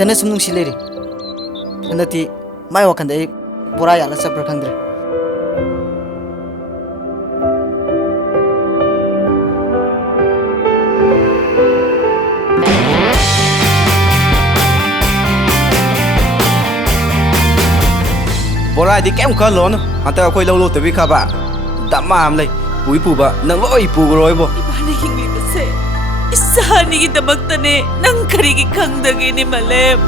ꯏꯊꯟꯅ ꯁꯨꯝ ꯅꯨꯡꯁꯤ ꯂꯩꯔꯤ ꯍꯟꯗꯛꯇꯤ ꯃꯥꯏ ꯋꯥꯈꯟꯗ ꯑꯩ ꯕꯣꯔꯥ ꯌꯥꯜꯂ ꯆꯠꯄ꯭ꯔꯥ ꯈꯪꯗ꯭ꯔꯦ ꯕꯣꯔꯥꯗꯤ ꯀꯩꯝ ꯈꯜꯂꯣꯅꯨ ꯍꯟꯇꯛ ꯑꯩꯈꯣꯏ ꯂꯧ ꯂꯣꯛꯇꯕꯤ ꯈꯕ ꯗꯃꯥ ꯑꯃ ꯂꯩ ꯄꯨꯕ ꯅꯪ ꯂꯣꯏ ꯄꯨꯈ꯭ꯔꯣꯏꯕꯣ 이번에 힝리버세 이사니기 더먹더니 난 그리기 강덕이니 말렘